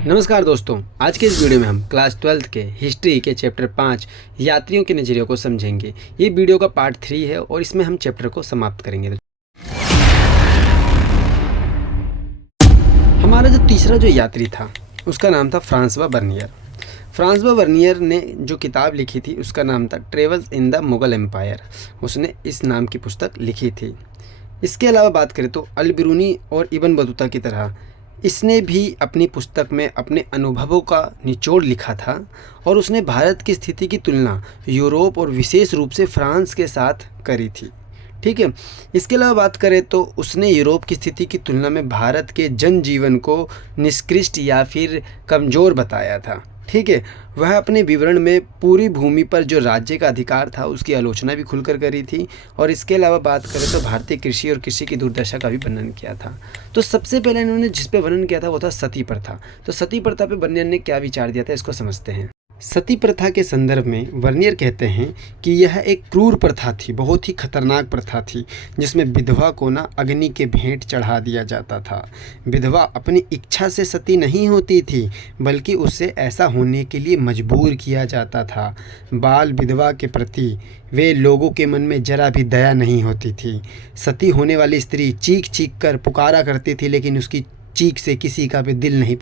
नमस्कार दोस्तों, आज के इस वीडियो में हम क्लास 12th के हिस्ट्री के चैप्टर 5 यात्रियों के नज़रिए को समझेंगे। ये वीडियो का पार्ट 3 है और इसमें हम चैप्टर को समाप्त करेंगे। हमारा जो तीसरा जो यात्री था उसका नाम था फ्रांसवा बर्नियर। फ्रांसवा बर्नियर ने जो किताब लिखी थी उसका नाम था Travels in the Mughal Empire. उसने इस नाम की पुस्तक लिखी थी। इसके अलावा बात करें तो अल बिरूनी और इब्न बतूता की तरह इसने भी अपनी पुस्तक में अपने अनुभवों का निचोड़ लिखा था और उसने भारत की स्थिति की तुलना यूरोप और विशेष रूप से फ्रांस के साथ करी थी। ठीक है। इसके अलावा बात करें तो उसने यूरोप की स्थिति की तुलना में भारत के जनजीवन को निष्कृष्ट या फिर कमज़ोर बताया था। ठीक है। वह अपने विवरण में पूरी भूमि पर जो राज्य का अधिकार था उसकी आलोचना भी खुलकर करी थी और इसके अलावा बात करें तो भारतीय कृषि और कृषि की दुर्दशा का भी वर्णन किया था। तो सबसे पहले इन्होंने जिस पे वर्णन किया था वो था सती प्रथा। तो सती प्रथा पे बर्नियर ने क्या विचार दिया था इसको समझते हैं। सती प्रथा के संदर्भ में बर्नियर कहते हैं कि यह एक क्रूर प्रथा थी, बहुत ही खतरनाक प्रथा थी, जिसमें विधवा को ना अग्नि के भेंट चढ़ा दिया जाता था। विधवा अपनी इच्छा से सती नहीं होती थी बल्कि उससे ऐसा होने के लिए मजबूर किया जाता था। बाल विधवा के प्रति वे लोगों के मन में जरा भी दया नहीं होती थी। सती होने वाली स्त्री चीख चीख कर पुकारा करती थी लेकिन उसकी चीख से किसी का भी दिल नहीं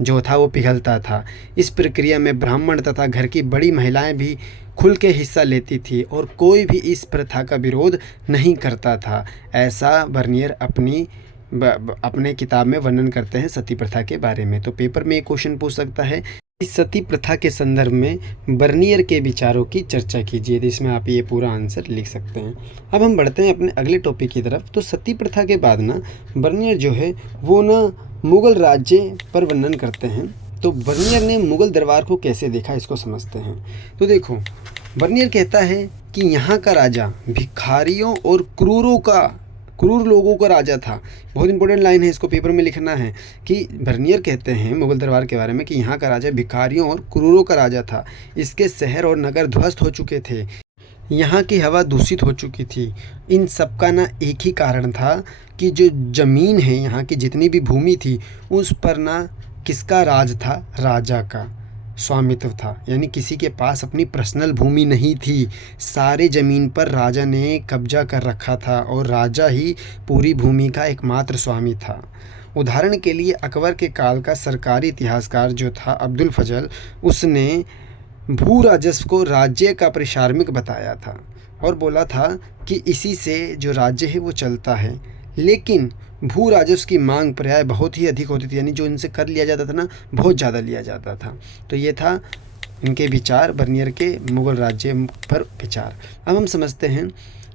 जो था वो पिघलता था। इस प्रक्रिया में ब्राह्मण तथा घर की बड़ी महिलाएं भी खुल के हिस्सा लेती थी और कोई भी इस प्रथा का विरोध नहीं करता था। ऐसा बर्नियर अपने किताब में वर्णन करते हैं सती प्रथा के बारे में। तो पेपर में एक क्वेश्चन पूछ सकता है, इस सती प्रथा के संदर्भ में बर्नियर के विचारों की चर्चा कीजिए। तो इसमें आप ये पूरा आंसर लिख सकते हैं। अब हम बढ़ते हैं अपने अगले टॉपिक की तरफ। तो सती प्रथा के बाद ना बर्नियर जो है वो ना मुग़ल राज्य पर वर्णन करते हैं। तो बर्नियर ने मुग़ल दरबार को कैसे देखा इसको समझते हैं। तो देखो, बर्नियर कहता है कि यहाँ का राजा भिखारियों और क्रूर लोगों का राजा था। बहुत इंपॉर्टेंट लाइन है, इसको पेपर में लिखना है कि बर्नियर कहते हैं मुग़ल दरबार के बारे में कि यहाँ का राजा भिखारियों और क्रूरों का राजा था। इसके शहर और नगर ध्वस्त हो चुके थे, यहाँ की हवा दूषित हो चुकी थी। इन सब का ना एक ही कारण था कि जो ज़मीन है, यहाँ की जितनी भी भूमि थी उस पर ना किसका राज था, राजा का स्वामित्व था। यानी किसी के पास अपनी पर्सनल भूमि नहीं थी, सारे ज़मीन पर राजा ने कब्जा कर रखा था और राजा ही पूरी भूमि का एकमात्र स्वामी था। उदाहरण के लिए अकबर के काल का सरकारी इतिहासकार जो था अब्दुल फजल, उसने भू राजस्व को राज्य का परिचार्मिक बताया था और बोला था कि इसी से जो राज्य है वो चलता है। लेकिन भू राजस्व की मांग प्राय बहुत ही अधिक होती थी, यानी जो इनसे कर लिया जाता था ना बहुत ज़्यादा लिया जाता था। तो ये था इनके विचार, बर्नियर के मुग़ल राज्य पर विचार। अब हम समझते हैं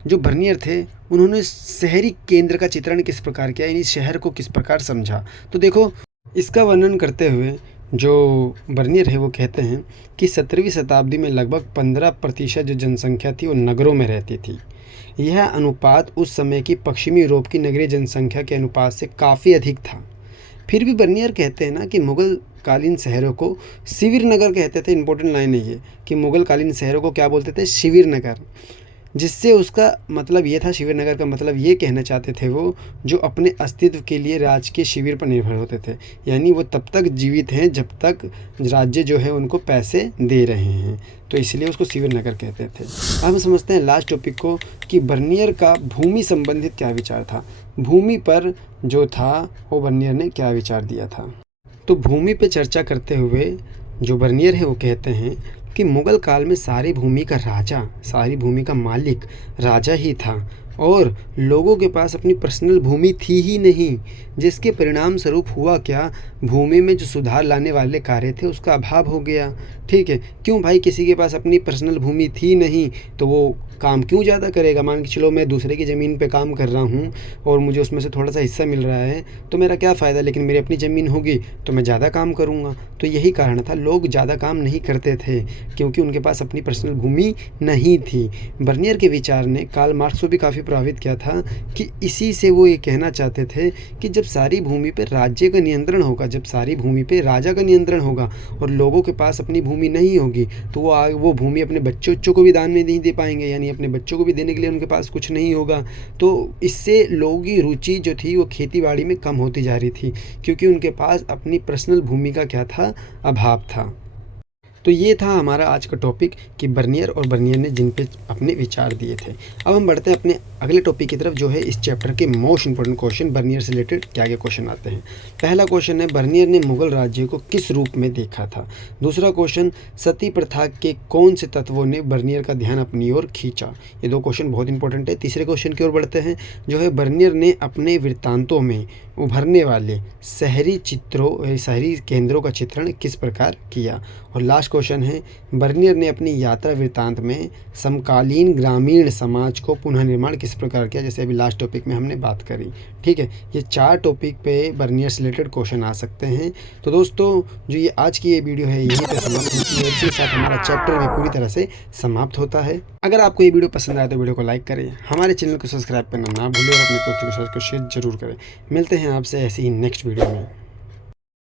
जो बर्नियर थे उन्होंने शहरी केंद्र का चित्रण किस प्रकार किया, यानी शहर को किस प्रकार समझा। तो देखो, इसका वर्णन करते हुए जो बर्नियर है वो कहते हैं कि 17वीं शताब्दी में लगभग 15% जो जनसंख्या थी वो नगरों में रहती थी। यह अनुपात उस समय की पश्चिमी यूरोप की नगरीय जनसंख्या के अनुपात से काफ़ी अधिक था। फिर भी बर्नियर कहते हैं ना कि मुग़ल कालीन शहरों को शिविर नगर कहते थे। इंपॉर्टेंट लाइन है ये कि मुग़ल कालीन शहरों को क्या बोलते थे, शिविर नगर। जिससे उसका मतलब ये था, शिविर नगर का मतलब ये कहना चाहते थे वो जो अपने अस्तित्व के लिए राजकीय शिविर पर निर्भर होते थे। यानी वो तब तक जीवित हैं जब तक राज्य जो है उनको पैसे दे रहे हैं, तो इसलिए उसको शिविर नगर कहते थे। अब हम समझते हैं लास्ट टॉपिक को कि बर्नियर का भूमि संबंधित क्या विचार था। भूमि पर जो था वो बर्नियर ने क्या विचार दिया था। तो भूमि पे चर्चा करते हुए जो बर्नियर है वो कहते हैं कि मुग़ल काल में सारी भूमि का राजा, सारी भूमि का मालिक राजा ही था और लोगों के पास अपनी पर्सनल भूमि थी ही नहीं, जिसके परिणाम स्वरूप हुआ क्या, भूमि में जो सुधार लाने वाले कार्य थे उसका अभाव हो गया। ठीक है, क्यों भाई, किसी के पास अपनी पर्सनल भूमि थी नहीं तो वो काम क्यों ज़्यादा करेगा। मान के चलो मैं दूसरे की ज़मीन पे काम कर रहा हूँ और मुझे उसमें से थोड़ा सा हिस्सा मिल रहा है तो मेरा क्या फ़ायदा, लेकिन मेरी अपनी ज़मीन होगी तो मैं ज़्यादा काम करूँगा। तो यही कारण था, लोग ज़्यादा काम नहीं करते थे क्योंकि उनके पास अपनी पर्सनल भूमि नहीं थी। बर्नियर के विचार ने कार्ल मार्क्स को भी काफ़ी प्रभावित किया था कि इसी से वो ये कहना चाहते थे कि जब सारी भूमि पे राज्य का नियंत्रण होगा, जब सारी भूमि पे राजा का नियंत्रण होगा और लोगों के पास अपनी भूमि नहीं होगी, तो वो भूमि अपने बच्चों को भी दान में नहीं दे पाएंगे, यानी अपने बच्चों को भी देने के लिए उनके पास कुछ नहीं होगा। तो इससे लोगों की रुचि जो थी वो खेती बाड़ी में कम होती जा रही थी, क्योंकि उनके पास अपनी पर्सनल भूमि का क्या था, अभाव था। तो ये था हमारा आज का टॉपिक कि बर्नियर और बर्नियर ने जिन पे अपने विचार दिए थे। अब हम बढ़ते हैं अपने अगले टॉपिक की तरफ, जो है इस चैप्टर के मोस्ट इंपॉर्टेंट क्वेश्चन। बर्नियर से रिलेटेड क्या क्या क्वेश्चन आते हैं। पहला क्वेश्चन है, बर्नियर ने मुगल राज्य को किस रूप में देखा था। दूसरा क्वेश्चन, सती प्रथा के कौन से तत्वों ने बर्नियर का ध्यान अपनी ओर खींचा। ये दो क्वेश्चन बहुत इंपॉर्टेंट है। तीसरे क्वेश्चन की ओर बढ़ते हैं, जो है बर्नियर ने अपने वृत्तांतों में उभरने वाले शहरी केंद्रों का चित्रण किस प्रकार किया। और लास्ट क्वेश्चन है, बर्नियर ने अपनी यात्रा वृत्तांत में समकालीन ग्रामीण समाज को पुनः निर्माण किस प्रकार किया, जैसे अभी लास्ट टॉपिक में हमने बात करी। ठीक है, ये 4 टॉपिक पे बर्नियर से रिलेटेड क्वेश्चन आ सकते हैं। तो दोस्तों, जो ये आज की ये वीडियो है यहीं पे समाप्त होती है, इसी के साथ हमारा चैप्टर भी पूरी तरह से समाप्त होता है। अगर आपको ये वीडियो पसंद आए तो वीडियो को लाइक करें, हमारे चैनल को सब्सक्राइब करना ना भूलें और अपने दोस्तों के साथ शेयर जरूर करें। मिलते हैं आपसे ऐसे ही नेक्स्ट वीडियो में।